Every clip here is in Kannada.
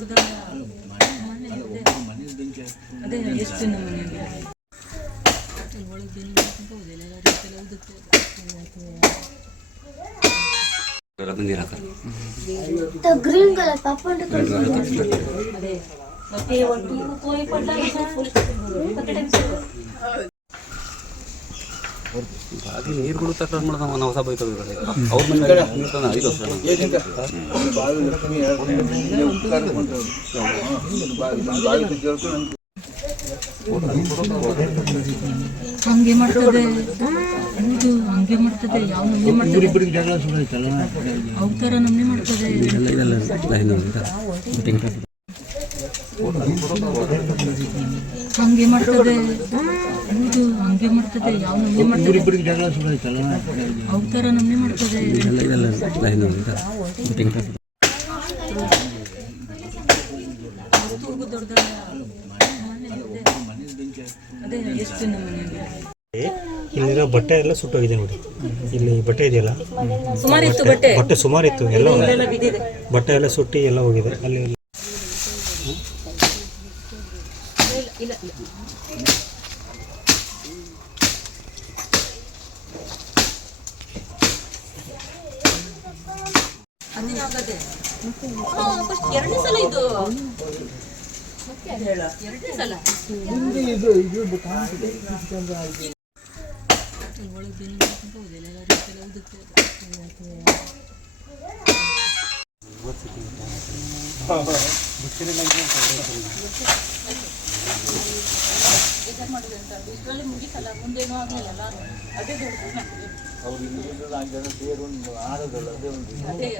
ದೊಡ್ಡ ಅದೇ ಎಷ್ಟು ನಮ್ಮ ಮನೆಯಲ್ಲಿ ಒಳಗೆ ಬೆನ್ನು ಹೋಗೋದಿಲ್ಲ ಎಲ್ಲ ರೀತಿಯಲ್ಲಿ ಉದುತ್ತೆ ಗ್ರೀನ್ ಕಲರ್ ಪಾಪಂಡು ಅದೇ ಮತ್ತೆ ಒಂದು ಕೋಯಿ ಪಡ್ಡ ಬಾಗಿ ನೀರುಗಳು ತಕರಾರು ಮಾಡ್ದವ ನಾವು ಹೊಸ ಬೈತದ ಅವ್ರ ಮನೆ 5 ವರ್ಷ ಹಂಗೆ ಮಾಡ್ತದೆ ಹೌದು ಹಂಗೆ ಮಾಡ್ತದೆ ಯಾವ ನಮ್ನೆ ಮಾಡ್ತದೆ ಅವ್ರ ಥರ ನಮ್ನೆ ಮಾಡ್ತದೆ ಹಂಗೆ ಮಾಡ್ತದೆ ಹೌದು ಹಂಗೆ ಮಾಡ್ತದೆ ಯಾವ ನಮ್ನೆ ಮಾಡ್ತದೆ ಅವ್ರ ಥರ ನಮ್ನೆ ಮಾಡ್ತದೆ ದೊಡ್ಡ ಅದೇ ಎಷ್ಟು ನಮ್ಮ ಮನೆಯಲ್ಲಿ ಇಲ್ಲಿರೋ ಬಟ್ಟೆ ಎಲ್ಲ ಸುಟ್ಟೋಗಿದೆ ನೋಡಿ. ಇಲ್ಲಿ ಬಟ್ಟೆ ಇದೆಯಲ್ಲ ಸುಮಾರಿತ್ತು ಬಟ್ಟೆ ಸುಮಾರಿತ್ತು ಎಲ್ಲ ಬಟ್ಟೆ ಎಲ್ಲ ಸುಟ್ಟಿ ಎಲ್ಲ ಹೋಗಿದೆ. ಅಲ್ಲಿ ಇಲ್ಲ ಅದೇ ಎರಡನೇ ಸಲ ಇದು ಎರಡನೇ ಸಲ ಒಳಗೆ ಬೆನ್ನು ಹೋಗೋದಿಲ್ಲ ಎಲ್ಲ ರೀತಿಯಲ್ಲಿ ಉದುತ್ತೆ ಇಷ್ಟರಲ್ಲಿ ಮುಗಿತಲ್ಲ ಮುಂದೇನೂ ಆಗಲಿಲ್ಲ ಅದೇ ಅದೇ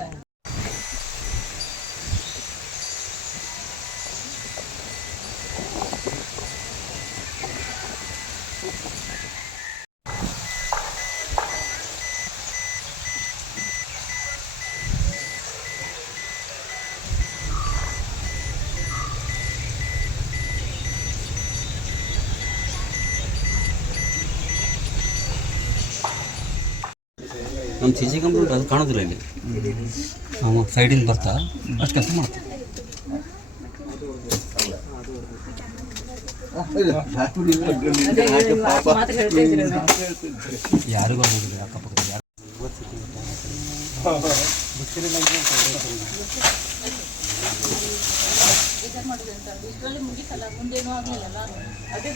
ನಮ್ಮ ಸಿ ಸಿ ಕಂಪ್ಯೂಟರ್ ಅದು ಕಾಣೋದಿಲ್ಲ ಇಲ್ಲಿ. ನಾವು ಸೈಡಿಂದ ಬರ್ತಾ ಅಷ್ಟು ಕೆಲಸ ಮಾಡ್ತೀವಿ. ಯಾರಿಗೂ ಆಗೋದಿಲ್ಲ ಅಕ್ಕಪಕ್ಕ ಯಾರು ಇಷ್ಟರಲ್ಲಿ ಮುಗಿತಲ್ಲ ಮುಂದೇನೂ ಆಗಲಿಲ್ಲ ಅದೇ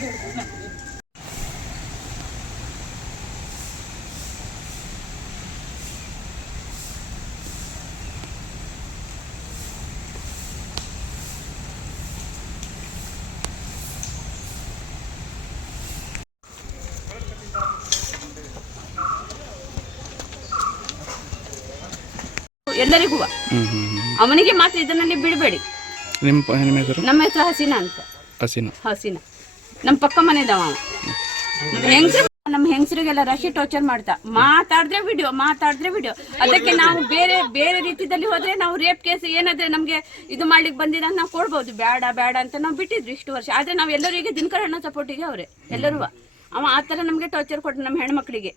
ಎಲ್ಲರಿಗೂ ಅವನಿಗೆ ಮಾತ್ರ ಇದನ್ನಲ್ಲಿ ಬಿಡಬೇಡಿ. ನಮ್ಮ ಹೆಸರು ಹಸೀನಾ ಅಂತ. ಹಸೀನಾ ನಮ್ಮ ಪಕ್ಕ ಮನೆದವ. ಹೆಂಗಸರು ನಮ್ಮ ಹೆಂಗಸರಿಗೆಲ್ಲ ರಶಿ ಟಾರ್ಚರ್ ಮಾಡ್ತಾ ಮಾತಾಡಿದ್ರೆ ವಿಡಿಯೋ ಅದಕ್ಕೆ ನಾವು ಬೇರೆ ಬೇರೆ ರೀತಿಯಲ್ಲಿ ಹೋದ್ರೆ ನಾವು ರೇಪ್ ಕೇಸ್ ಏನಾದ್ರೆ ನಮ್ಗೆ ಇದು ಮಾಡ್ಲಿಕ್ಕೆ ಬಂದಿರ ನಾವು ಕೊಡ್ಬೋದು. ಬೇಡ ಅಂತ ನಾವು ಬಿಟ್ಟಿದ್ವಿ ಇಷ್ಟು ವರ್ಷ. ಆದ್ರೆ ನಾವು ಎಲ್ಲರಿಗೆ ದಿನಕರಣ್ಣ ಸಪೋರ್ಟಿಗೆ ಅವ್ರೆ ಎಲ್ಲರೂ. ಅವ ಆ ಥರ ನಮಗೆ ಟಾರ್ಚರ್ ಕೊಟ್ಟು ನಮ್ಮ ಹೆಣ್ಮಕ್ಳಿಗೆ.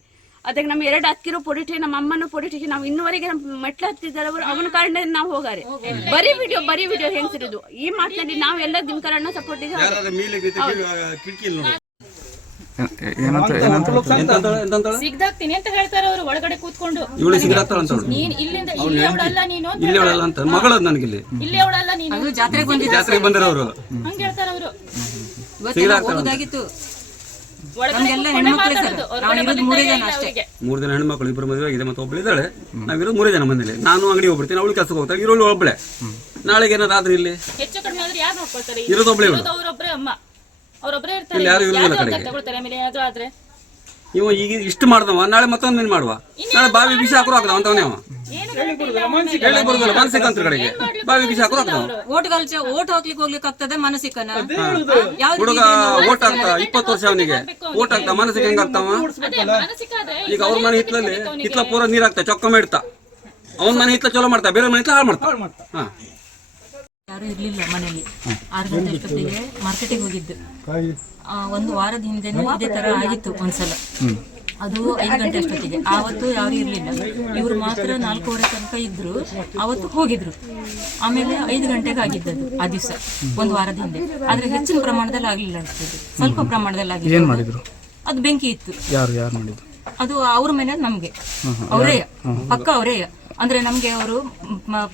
ಅದಕ್ಕೆ ನಮ್ಮ 2 ಅಕ್ಕಿರೋ ಪೊಡಿಟಿ ನಮ್ಮ ಅಮ್ಮನ ಪೊಡಿಟಿ ನಾವು ಇನ್ನುವರೆಗೆ ಮೆಟ್ಲು ಹತ್ತಿದ್ದಾರೆ. ಅವನ ಕಾರಣ ನಾವು ಹೋಗಾರೆ ಬರೀ ವಿಡಿಯೋ ಹೆಂಗಸಿರೋದು. ಈ ಮಾತಿನಲ್ಲಿ ನಾವು ಎಲ್ಲ ದಿನಕರಣ್ಣ ಸಪೋರ್ಟಿಗೆ ಸಿಗ್ದಾಗ್ತೀನಿ ಅಂತ ಹೇಳ್ತಾರೆ ಅವರು ಒಳಗಡೆ ಕೂತ್ಕೊಂಡು. ಇಲ್ಲಿಂದ ಮಗಳದ್ ನನಗಿಲ್ಲಿ ಇಲ್ಲೇ ಅವಳಲ್ಲ ನೀನು ಜಾತ್ರೆಗೆ ಬಂದಿರ ಅವರು ಹಂಗೆ ಹೇಳ್ತಾರೆ ಅವರು. ಹೋಗೋದಾಗಿತ್ತು. ನಮ್ಗೆಲ್ಲ ಹೆಣ್ಮಕ್ಳು ಸರ್, ನಾವು ಇರೋದು 3 ಜನ ಅಷ್ಟೇ. 3 ಜನ ಹೆಣ್ಮಕ್ಳು, 2 ಮದುವೆ ಆಗಿದೆ ಮತ್ತೆ ಒಬ್ಳು ಇದ್ದಾಳೆ. ನಾವಿರೋದು 3 ಜನ ಮನೇಲಿ. ನಾನು ಅಂಗಡಿ ಹೋಗ್ಬಿಡ್ತೀನಿ, ಅವಳು ಕೆಲಸಕ್ಕೆ ಹೋಗ್ತಾಳೆ, ಇರೋಳು ಒಬ್ಳೆ. ನಾಳೆಗೆ ಏನಾದ್ರು ಆದ್ರೆ ಇಲ್ಲಿ ಹೆಚ್ಚು ಕಡಿಮೆ ಆದ್ರೆ ಯಾರು ನೋಡ್ಕೊಳ್ತಾರೆ? ಇರೋದು ಒಬ್ಳೆ, ಅವರೊಬ್ಬರೇ ಅಮ್ಮ, ಅವರೊಬ್ಬರೇ ಇರ್ತಾರೆ. ಯಾರು ಇರೋದಿಲ್ಲ ಕಡೆಗೆ. ತಗೊಳ್ತಾರೆ ಆಮೇಲೆ ಏನಾದ್ರು ಆದ್ರೆ ಇವ ಈಗ ಇಷ್ಟು ಮಾಡ್ದವ, ನಾಳೆ ಮತ್ತೊಂದು ಮೀನು ಮಾಡುವ. ನಾಳೆ ಬಾವಿ ವಿಷ ಹಾಕರು ಹಾಕದ ಅಂತವನೇ ಅವ. ಹೇಳಿ ಬರುದಲ್ಲ ಮಾನಸಿಕ ಅಂತ ಕಡೆಗೆ ಬಾವಿ ವಿಷ ಹಾಕರು ಹಾಕದ. ಓಟ್ ಹೋಗ್ಲಿಕ್ಕೆ ಆಗ್ತದೆ ಮಾನಸಿಕನ. ಹುಡುಗ ಓಟ್ ಹಾಕ್ತಾ 20 ವರ್ಷ ಅವನಿಗೆ ಓಟ್ ಹಾಕ್ತಾ ಮಾನಸಿಕ ಹೆಂಗಾಗ್ತಾವ? ಈಗ ಅವ್ರ ಮನೆ ಹಿತ್ಲ ಪೂರ ನೀರ್ ಹಾಕ್ತಾ ಚೊಕ್ಕ ಮಾಡ್ತಾ, ಅವನ ಮನೆ ಹಿತ್ಲ ಚಲೋ ಮಾಡ್ತಾ, ಬೇರೆ ಮನೆ ಹಿತ್ಲ ಹಾಳು ಮಾಡ್ತಾ. ಯಾರು ಇರ್ಲಿಲ್ಲ ಮನೆಯಲ್ಲಿ. 6 ಗಂಟೆ ಅಷ್ಟೊತ್ತಿಗೆ ಮಾರ್ಕೆಟಿಗೆ ಹೋಗಿದ್ದು. 1 ವಾರದ ಹಿಂದೆನೂ ಇದೇ ತರ ಆಗಿತ್ತು ಒಂದ್ಸಲ. ಅದು 5 ಗಂಟೆ ಅಷ್ಟೊತ್ತಿಗೆ. ಆವತ್ತು ಯಾರು ಇರಲಿಲ್ಲ, ಇವರು ಮಾತ್ರ 4:15 ತನಕ ಇದ್ರು. ಅವತ್ತು ಹೋಗಿದ್ರು. ಆಮೇಲೆ 5 ಗಂಟೆಗೆ ಆಗಿದ್ದದು ಆ ದಿವಸ, ಒಂದು ವಾರದ ಹಿಂದೆ. ಆದ್ರೆ ಹೆಚ್ಚಿನ ಪ್ರಮಾಣದಲ್ಲಿ ಆಗಲಿಲ್ಲ ಅನ್ಸ್ತದೆ, ಸ್ವಲ್ಪ ಪ್ರಮಾಣದಲ್ಲಿ ಆಗಿತ್ತು. ಅದು ಬೆಂಕಿ ಇತ್ತು. ಯಾರು ಮಾಡಿದ್ರು? ಅದು ಅವ್ರ ಮನೆ ನಮ್ಗೆ, ಅವರೇ ಪಕ್ಕ ಅವರೇ. ಅಂದ್ರೆ ನಮ್ಗೆ ಅವರು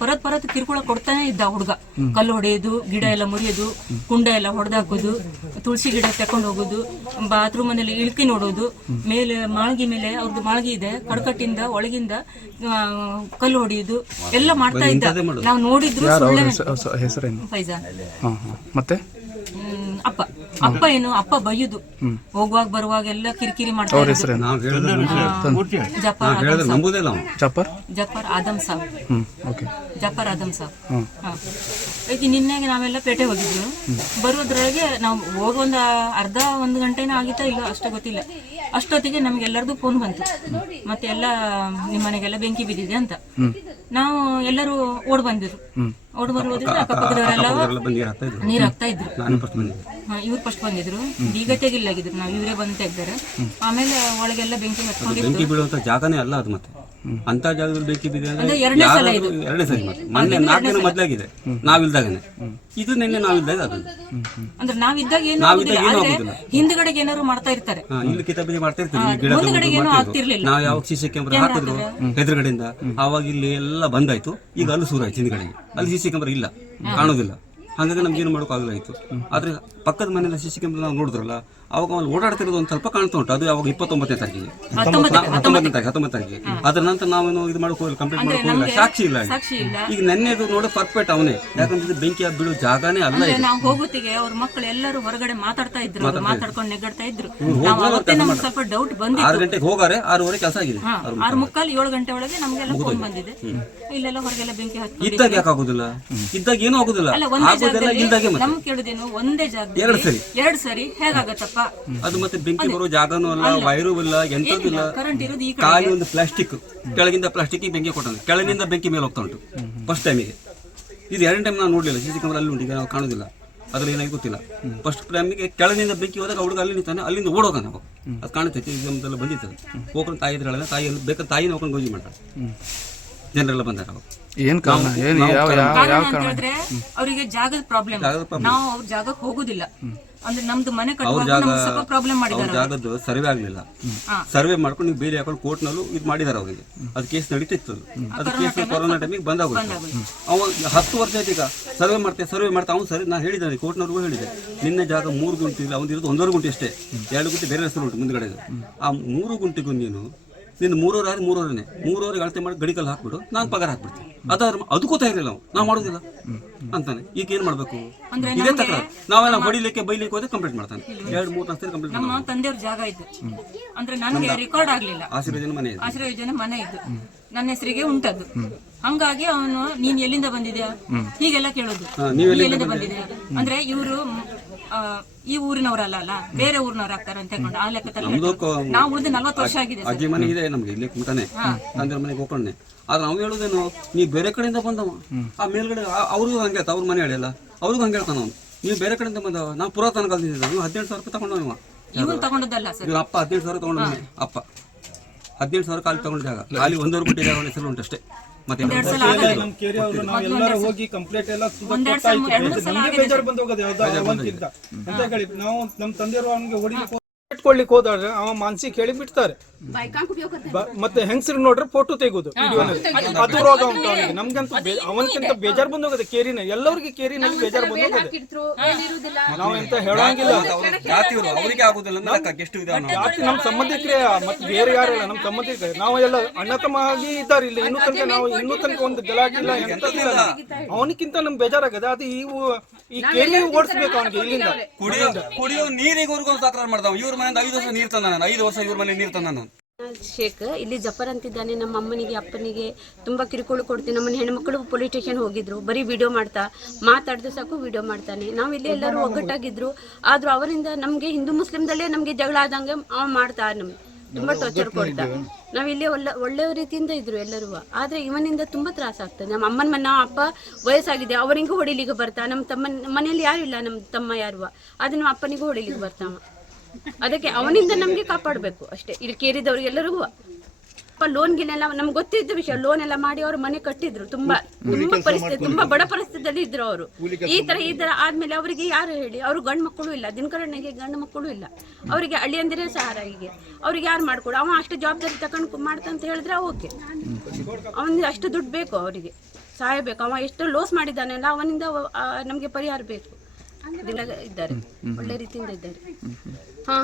ಪರತ್ ಕಿರುಕುಳ ಕೊಡ್ತಾನೆ ಇದ್ದ ಹುಡುಗ. ಕಲ್ಲು ಹೊಡೆಯೋದು, ಗಿಡ ಎಲ್ಲ ಮುರಿಯೋದು, ಕುಂಡ ಎಲ್ಲ ಹೊಡೆದಾಕೋದು, ತುಳಸಿ ಗಿಡ ತಕೊಂಡು ಹೋಗೋದು, ಬಾತ್ರೂಮ್ ಮನೇಲಿ ಇಳ್ಕಿ ನೋಡೋದು, ಮೇಲೆ ಮಾಳ್ಗಿ ಮೇಲೆ ಅವ್ರದ್ದು ಮಾಳ್ಗಿ ಇದೆ, ಕಡ್ಕಟ್ಟಿಂದ ಒಳಗಿಂದ ಕಲ್ಲು ಹೊಡೆಯೋದು ಎಲ್ಲ ಮಾಡ್ತಾ ಇದ್ದ. ನಾವು ನೋಡಿದ್ರು. ಹೆಸರೇನು? ಫೈಜಾನ್. ಮತ್ತೆ ಅಪ್ಪ ಏನು ಅಪ್ಪ ಬೈಯುದು, ಹೋಗುವಾಗ ಬರುವಾಗ ಎಲ್ಲ ಕಿರಿಕಿರಿ ಮಾಡ್ತಾ ಇದ್ರು. ಜಫರ್ ಆದಮ್ ಸಾಬ್. ಜಫರ್ ಆದಮ್ ಸಾಬ್. ಈಗ ನಿನ್ನೆಗೆ ನಾವೆಲ್ಲ ಪೇಟೆ ಹೋಗಿದ್ರು. ಬರೋದ್ರೊಳಗೆ ನಾವು ಹೋಗಿ ಒಂದು ಗಂಟೆನ ಆಗಿತ್ತಾ ಇಲ್ಲ ಅಷ್ಟೇ ಗೊತ್ತಿಲ್ಲ. ಅಷ್ಟೊತ್ತಿಗೆ ನಮ್ಗೆಲ್ಲರದು ಫೋನ್ ಬಂತು, ಮತ್ತೆ ಎಲ್ಲ ನಿಮ್ಮ ಮನೆಗೆಲ್ಲ ಬೆಂಕಿ ಬಿದ್ದಿದೆ ಅಂತ. ನಾವು ಎಲ್ಲರೂ ಓಡ್ ಬಂದಿದ್ರು. ಓಡ್ ಬರೋದ್ರೆ ಅಕ್ಕಪಕ್ಕದವರೆಲ್ಲ ನೀರ್ ಹಾಕ್ತಾ ಇದ್ರು. ಇವ್ರು ಫಸ್ಟ್ ಬಂದಿದ್ರು, ಬೀಗ ತೆಗಿಲಾಗಿದ್ರು. ನಾವು ಇವರೇ ಬಂದು ತೆಗ್ದಾರೆ. ಆಮೇಲೆ ಒಳಗೆಲ್ಲ ಬೆಂಕಿ ಬೆಂಕಿ ಬೀಳುವಂತ ಜಾಗನೇ ಅಲ್ಲ ಅದು. ಮತ್ತೆ ಅಂತ ಜಾಗದಲ್ಲಿ ಬೆಂಕಿ ಬಿದ್ದರೆ ಎರಡನೇ ಸಲ ಇದು. ಎರಡನೇ ಸಲ. ಮತ್ತೆ ಮೊನ್ನೆ 4 ದಿನ ಮೊದಲಾಗಿದೆ ನಾವಿಲ್ದಾಗನೆ. ಇದು ನಿನ್ನೆ ನಾವಿಲ್ದಾಗ ಅದು. ಅಂದ್ರೆ ನಾವಿದ್ದಾಗ ಏನು ಆಗುದಿಲ್ಲ, ಹಿಂದ್ಗಡೆಗೆ ಏನಾದ್ರು ಮಾಡ್ತಾ ಇರ್ತಾರೆ. ಇಲ್ಲಿ ಕಿತಾಬಿ ಮಾಡ್ತಾ ಇರ್ತೀವಿ. ನಾವು ಯಾವ ಸಿಸಿ ಕ್ಯಾಮ್ರಾ ಹಾಕಿದ್ರು ಎದುರುಗಡೆಯಿಂದ, ಆವಾಗ ಇಲ್ಲಿ ಎಲ್ಲ ಬಂದಾಯ್ತು. ಈಗ ಅಲ್ಲಿ ಶುರು ಹಿಂದ್ಗಡೆಗೆ. ಅಲ್ಲಿ ಸಿಸಿ ಕ್ಯಾಮ್ರಾ ಇಲ್ಲ, ಕಾಣೋದಿಲ್ಲ. ಹಾಗಾಗಿ ನಮ್ಗೆ ಏನು ಮಾಡೋಕ್ಕಾಗಲಾಯ್ತು. ಆದ್ರೆ ಪಕ್ಕದ ಮನೆಯಲ್ಲಿ ಸಿಸಿ ಕ್ಯಾಮ್ರಾ ನಾವು ನೋಡಿದ್ರಲ್ಲ, ಅವಾಗ ಅಲ್ಲಿ ಓಡಾಡ್ತಿರೋದು ಒಂದು ಸ್ವಲ್ಪ ಕಾಣ್ತಾ ಉಂಟು. ಅದು ಯಾವಾಗ 29ನೇ ತಾರೀಕಿಗೆ, 19ನೇ ತಾರೀಕಿಗೆ. ಅದ್ರ ನಂತರ ನಾವೇನು ಇದು ಮಾಡೋಕೆ ಕಂಪ್ಲೀಟ್ ಮಾಡೋಕೆ ಸಾಕ್ಷಿ ಇಲ್ಲ. ಈಗ ನೆನ್ನೆದು ನೋಡಿ ಪರ್ಫೆಕ್ಟ್ ಅವನೇ, ಯಾಕಂದ್ರೆ ಬೆಂಕಿ ಬೀಳೋ ಜಾಗನೇ ಅಲ್ಲ. ನಾವು ಹೋಗುತ್ತಿಗೆ ಅವ್ರ ಮಕ್ಕಳು ಎಲ್ಲರೂ ಹೊರಗಡೆ ಮಾತಾಡ್ತಾ ಇದ್ರು, ಮಾತಾಡ್ಕೊಂಡು ನೆಗ್ಗಾಡ್ತಾ ಇದ್ರು. ನಮ್ಗೆ ಸ್ವಲ್ಪ ಡೌಟ್ ಬಂದಿತ್ತು. 6 ಗಂಟೆಗೆ ಹೋಗಾರೆ 6:15 ಕೆಲಸ ಆಗಿದೆ. 6:45 7 ಗಂಟೆ ಒಳಗೆ ನಮ್ಗೆಲ್ಲ ಫೋನ್ ಬಂದಿದೆ. ಇಲ್ಲೆಲ್ಲ ಹೊರಗೆಲ್ಲ ಬೆಂಕಿ ಹತ್ತಿ ಇದ್ದಾಗ ಯಾಕೆ ಆಗುದಿಲ್ಲ? ಇದ್ದಾಗ ಏನೂ ಆಗುದಿಲ್ಲ. ನಮ್ ಕೇಳುದೇನು ಒಂದೇ ಜಾಗ 2 ಸರಿ ಹೇಗಾಗತ್ತಪ್ಪ? ಅದು ಮತ್ತೆ ಬೆಂಕಿ ಬರೋ ಜಾಗನೂ ಅಲ್ಲ, ವೈರು ಇಲ್ಲ, ಎಂತದ್ದು ಇಲ್ಲ. ಕರೆಂಟ್ ಇರೋದು ಈ ಖಾಲಿ ಒಂದು ಪ್ಲಾಸ್ಟಿಕ್, ಕೆಳಗಿಂದ ಪ್ಲಾಸ್ಟಿಕ್ ಬೆಂಕಿ ಕೊಟ್ಟಾನೆ, ಕೆಳಗಿಂದ ಬೆಂಕಿ ಮೇಲೆ ಹೋಗ್ತಾ ಉಂಟು. ಫಸ್ಟ್ ಟೈಮಿಗೆ ಇದು 2 ಟೈಮ್ ನಾವು ನೋಡ್ಲಿಲ್ಲ. ಸಿಸಿ ಕ್ಯಾಮ್ರಾ ಅಲ್ಲಿ ಉಂಟು, ಈಗ ನಾವು ಕಾಣೋದಿಲ್ಲ. ಅದ್ರಲ್ಲಿ ಏನಾಗಿ ಗೊತ್ತಿಲ್ಲ. ಫಸ್ಟ್ ಟೈಮಿಗೆ ಕೆಳಗಿಂದ ಬೆಂಕಿ ಹೋದಾಗ ಹುಡುಗ ಅಲ್ಲಿ ನಿಂತಾನೆ, ಅಲ್ಲಿಂದ ಓಡೋಗಾನೆ. ಅದು ಕಾಣುತ್ತೆ, ಎಕ್ಸಾಮ್ದೆಲ್ಲ ಬಂದಿರ್ತದೆ. ಹೋಗ್ಕೊಂಡು ತಾಯಿ ಇದ್ರೆ ಹೇಳಲ್ಲ, ತಾಯಿ ಬೇಕಾದ್ರೆ ತಾಯಿನ ಹೋಗ್ಕೊಂಡು ಗೋಜಿ ಮಾಡ್ತಾರೆ. ಜನರೆಲ್ಲ ಬಂದಾರ. ಏನ್ ಕಾರಣ? ಹೇಳಿದ್ರೆ ಅವರಿಗೆ ಜಾಗದ ಪ್ರಾಬ್ಲಮ್. ನಾವು ಅವ್ರ ಜಾಗಕ್ಕೆ ಹೋಗುದಿಲ್ಲ. ಅಂದ್ರೆ ನಮ್ದು ಮನೆ ಕಟ್ಟುವಾಗ ಪ್ರಾಬ್ಲಮ್ ಮಾಡಿದ್ದಾರೆ. ಜಾಗದ್ದು ಸರ್ವೆ ಆಗ್ಲಿಲ್ಲ. ಸರ್ವೆ ಮಾಡ್ಕೊಂಡು ನೀವು ಬೇರೆ ಹಾಕೊಂಡು ಕೋರ್ಟ್ನಲ್ಲೂ ಇದು ಮಾಡಿದಾರೆ ಅವರಿಗೆ. ಅದು ಕೇಸ್ ನಡೀತಿತ್ತು. ಅದು ಕೇಸ್ ಕೊರೋನಾ ಟೈಮಿಗೆ ಬಂದಾಗುತ್ತೆ. ಅವ 10 ವರ್ಷ ಆಯ್ತು ಈಗ ಸರ್ವೆ ಮಾಡ್ತಾ ಅವ್ನು ಸರಿ ನಾನು ಹೇಳಿದ್ದಾನೆ, ಕೋರ್ಟ್ನವ್ರಿಗೂ ಹೇಳಿದೆ. ನಿನ್ನೆ ಜಾಗ 3 ಗುಂಟೆ ಇಲ್ಲ, ಅವ್ನು ಇರೋದು 1.5 ಗುಂಟೆ ಅಷ್ಟೇ. 2 ಗುಂಟೆ ಬೇರೆ ಹೆಸರು ಉಂಟು ಮುಂದ್ಗಡೆ. ಆ 3 ಗುಂಟೆಗೂ ನೀನು 3 ಅಳತೆ ಮಾಡಿ ಗಡಿಕಲ್ಲಿ ಹಾಕ್ಬಿಡು, ನಾನು ಪಗಾರ ಹಾಕ್ಬಿಡ್ತೀನಿ. ಅದು ಗೊತ್ತಾಗಿರಲಿಲ್ಲ, ನಾವು ಮಾಡೋದಿಲ್ಲ ಅಂತಾನೆ. ಈಗ ಏನ್ ಮಾಡ್ಬೇಕು? ಇದೇ ತಕ್ಕ ನಾವೆಲ್ಲ ಹೊಡಿಲಿಕ್ಕೆ ಬೈಲಿಕ್ಕೆ ಹೋದ್ರೆ ಕಂಪ್ಲೇಂಟ್ ಮಾಡ್ತಾನೆ. 2-3 ಸರಿ ಕಂಪ್ಲೇಂಟ್. ನಮ್ಮ ತಂದೆಯವ್ರ ಜಾಗ ಇದ್ದು, ಅಂದ್ರೆ ನನಗೆ ರೆಕಾರ್ಡ್ ಆಗ್ಲಿಲ್ಲ. ಆಶೀರ್ವಾದ ಮನೆ ಇದ್ದು ನನ್ನ ಹೆಸರಿಗೆ ಉಂಟದ್ದು. ಹಂಗಾಗಿ ಅವನು ನೀನ್ ಎಲ್ಲಿಂದ ಬಂದಿದ್ಯಾ ಹೀಗೆಲ್ಲ ಕೇಳೋದು. ಎಲ್ಲಿಂದ ಬಂದಿದ್ಯಾ ಅಂದ್ರೆ ಇವರು ಈ ಊರಿನವರಲ್ಲ, ಬೇರೆ ಊರಿನವ್ರು ಆಗ್ತಾರೆ ಅಂತ ಹೇಳ್ಕೊಂಡು ಆ ಲೆಕ್ಕದಲ್ಲಿ ನಾವು ಉಳಿದು 40 ವರ್ಷ ಆಗಿದೆ. ಅಜ್ಜಿ ಮನೆ ಇದೆ ನಮ್ಗೆ, ಇಲ್ಲಿ ಕುಂಟಾನೆ ತಂದೆ ಮನೆಗೆ ಹೋಗ್ಕೊಂಡೆ. ಆದ್ರೆ ನಾವು ಹೇಳುದೇನು, ನೀ ಬೇರೆ ಕಡೆಯಿಂದ ಬಂದವ. ಆ ಮೇಲ್ಗಡೆ ಅವ್ರಿಗೂ ಹಂಗೆ ಹೇಳ್ತಾ, ಅವ್ರ ಮನೆ ಹೇಳಿಲ್ಲ, ಅವ್ರಿಗೂ ಹಂಗೆ ಹೇಳ್ತಾನ ಅವ್ನು. ನೀವು ಬೇರೆ ಕಡೆಯಿಂದ ಬಂದವ, ನಾವು ಪುರಾತನ ಕಾಲದಿಂದ 17,000 ರೂಪಾಯಿ ತಗೊಂಡವ. ಇವನ್ ತಗೊಂಡದ್ದಲ್ಲ ಸರ್, ಅಪ್ಪ 17,000 ತಗೊಂಡ. ಅಪ್ಪ 17,000 ಖಾಲಿ ತಗೊಂಡ ಜಾಗ, ಖಾಲಿ 1.5 ಗುಂಟೆ ಜಾಗ ಹೆಸರು ಉಂಟಷ್ಟೇ. ಮತ್ತೆ ಹೋಗಿ ಕಂಪ್ಲೇಂಟ್ ಎಲ್ಲ ನಮ್ಗೆ ಬೇಜಾರು ಬಂದು ಹೋಗೋದು ಅಂತ ಹೇಳಿ ನಾವು ನಮ್ಮ ತಂದೆಯವರು ಅವನಿಗೆ ಹೊಡಿಲಿಕ್ಕೆ ಇಟ್ಕೊಳ್ಳಿಕ್ಕೆ ಹೋದ್ರೆ ಅವ ಮಾನಸಿಕ ಹೇಳಿ ಬಿಡ್ತಾರೆ. ಮತ್ತೆ ಹೆಂಗಸರು ನೋಡ್ರೆ ಫೋಟೋ ತೆಗೋದು ಅದು ರೋಗ ಉಂಟು ಅವನಿಗೆ. ನಮ್ಗಂತೂ ಅವನಕ್ಕಿಂತ ಬೇಜಾರು ಬಂದು ಹೋಗೋದು. ಕೇರಿನ ಎಲ್ಲರಿಗೆ ಕೇರಿನಲ್ಲಿ ಬೇಜಾರು ಬಂದು ಹೋಗೋದು. ನಾವು ಎಂತ ಹೇಳಂಗಿಲ್ಲ. ಜಾತಿ ನಮ್ಮ ಸಂಬಂಧಿಕರೇ, ಮತ್ತೆ ಬೇರೆ ಯಾರಿಲ್ಲ, ನಮ್ಮ ಸಂಬಂಧಿಕರೇ. ನಾವು ಎಲ್ಲ ಅಣ್ಣ ತಮ್ಮ ಆಗಿ ಇದ್ದಾರೆ ಇಲ್ಲಿ. ಇನ್ನೂ ತನಕ ಒಂದು ಗಲಾಟಿಲ್ಲ, ಎಂತದಿಲ್ಲ. ಅವನಿಗಿಂತ ನಮ್ಗೆ ಬೇಜಾರಾಗದೆ. ಅದು ಈ ಕೇರಿ ಓಡಿಸ್ಬೇಕು ಅವನಿಗೆ ಇಲ್ಲಿಂದ. ಕುಡಿಯೋ ನೀರಿಗೂ ತಕರಾರು ಮಾಡ್ತಾವ. ಇವ್ರ ಮನೆಯಿಂದ 5 ವರ್ಷ ನೀರು ತಂದ, 5 ವರ್ಷ ಇವ್ರ ಮನೆ ನೀರು ತಂದ. ಶೇಖ್ ಇಲ್ಲಿ ಜಫರ್ ಅಂತಿದ್ದಾನೆ. ನಮ್ಮ ಅಮ್ಮನಿಗೆ ಅಪ್ಪನಿಗೆ ತುಂಬ ಕಿರುಕುಳ ಕೊಡ್ತೀನಿ. ನಮ್ಮನ್ನ ಹೆಣ್ಮಕ್ಳು ಪೊಲೀಸ್ ಸ್ಟೇಷನ್ ಹೋಗಿದ್ರು, ಬರೀ ವಿಡಿಯೋ ಮಾತಾಡಿದ್ರೆ ಸಾಕು ವಿಡಿಯೋ ಮಾಡ್ತಾನೆ. ನಾವು ಇಲ್ಲಿ ಎಲ್ಲರೂ ಒಗ್ಗಟ್ಟಾಗಿದ್ರು. ಆದ್ರೂ ಅವರಿಂದ ನಮಗೆ ಹಿಂದೂ ಮುಸ್ಲಿಮ್ದಲ್ಲೇ ನಮಗೆ ಜಗಳ ಆದಂಗೆ ಅವ ಮಾಡ್ತಾ, ನಮ್ಗೆ ತುಂಬ ಟಾರ್ಚರ್ ಕೊಡ್ತಾ. ನಾವಿಲ್ಲಿ ಒಳ್ಳೆ ರೀತಿಯಿಂದ ಇದ್ರು ಎಲ್ಲರೂ. ಆದ್ರೆ ಇವನಿಂದ ತುಂಬಾ ತ್ರಾಸ ಆಗ್ತದೆ. ನಮ್ಮ ಅಮ್ಮನ ನಮ್ಮ ಅಪ್ಪ ವಯಸ್ಸಾಗಿದೆ, ಅವನಿಗೂ ಹೊಡಿಲಿಕ್ಕೆ ಬರ್ತಾ. ನಮ್ಮ ತಮ್ಮ ಮನೆಯಲ್ಲಿ ಯಾರು ಇಲ್ಲ, ನಮ್ಮ ತಮ್ಮ ಯಾರುವ, ಆದ್ರೆ ನಮ್ಮ ಅಪ್ಪನಿಗೂ ಹೊಡಿಲಿಕ್ಕೆ ಬರ್ತಾವ. ಅದಕ್ಕೆ ಅವನಿಂದ ನಮ್ಗೆ ಕಾಪಾಡಬೇಕು ಅಷ್ಟೇ. ಇಲ್ಲಿ ಕೇರಿದವ್ರಿಗೆಲ್ಲರಿಗೂ ಲೋನ್ ಗಿನೆಲ್ಲ ನಮ್ಗೆ ಗೊತ್ತಿದ್ದ ವಿಷಯ. ಲೋನ್ ಎಲ್ಲ ಮಾಡಿ ಅವರು ಮನೆ ಕಟ್ಟಿದ್ರು. ತುಂಬಾ ಪರಿಸ್ಥಿತಿ, ತುಂಬಾ ಬಡ ಪರಿಸ್ಥಿತಿಯಲ್ಲಿ ಇದ್ರು ಅವರು. ಈ ತರ ಆದ್ಮೇಲೆ ಅವರಿಗೆ ಯಾರು ಹೇಳಿ, ಅವ್ರು ಗಂಡು ಮಕ್ಕಳು ಇಲ್ಲ, ದಿನಕರನಿಗೆ ಗಂಡು ಮಕ್ಕಳು ಇಲ್ಲ, ಅವರಿಗೆ ಅಳಿಯಂದಿರೇ ಸಹಾರ. ಹೀಗೆ ಅವ್ರಿಗೆ ಯಾರು ಮಾಡ್ಕೊಡು, ಅವ ಅಷ್ಟು ಜವಾಬ್ದಾರಿ ತಗೊಂಡು ಮಾಡ್ತಂತ ಹೇಳಿದ್ರೆ ಓಕೆ. ಅವನಿಗೆ ಅಷ್ಟು ದುಡ್ಡು ಬೇಕು, ಅವರಿಗೆ ಸಹಾಯ ಬೇಕು. ಅವ ಎಷ್ಟು ಲೋಸ್ ಮಾಡಿದ್ದಾನೆಲ್ಲ ಅವನಿಂದ ನಮ್ಗೆ ಪರಿಹಾರ ಬೇಕು. ಇದ್ದಾರೆ, ಒಳ್ಳೆ ರೀತಿಯಿಂದ ಇದ್ದಾರೆ. ಹಾ.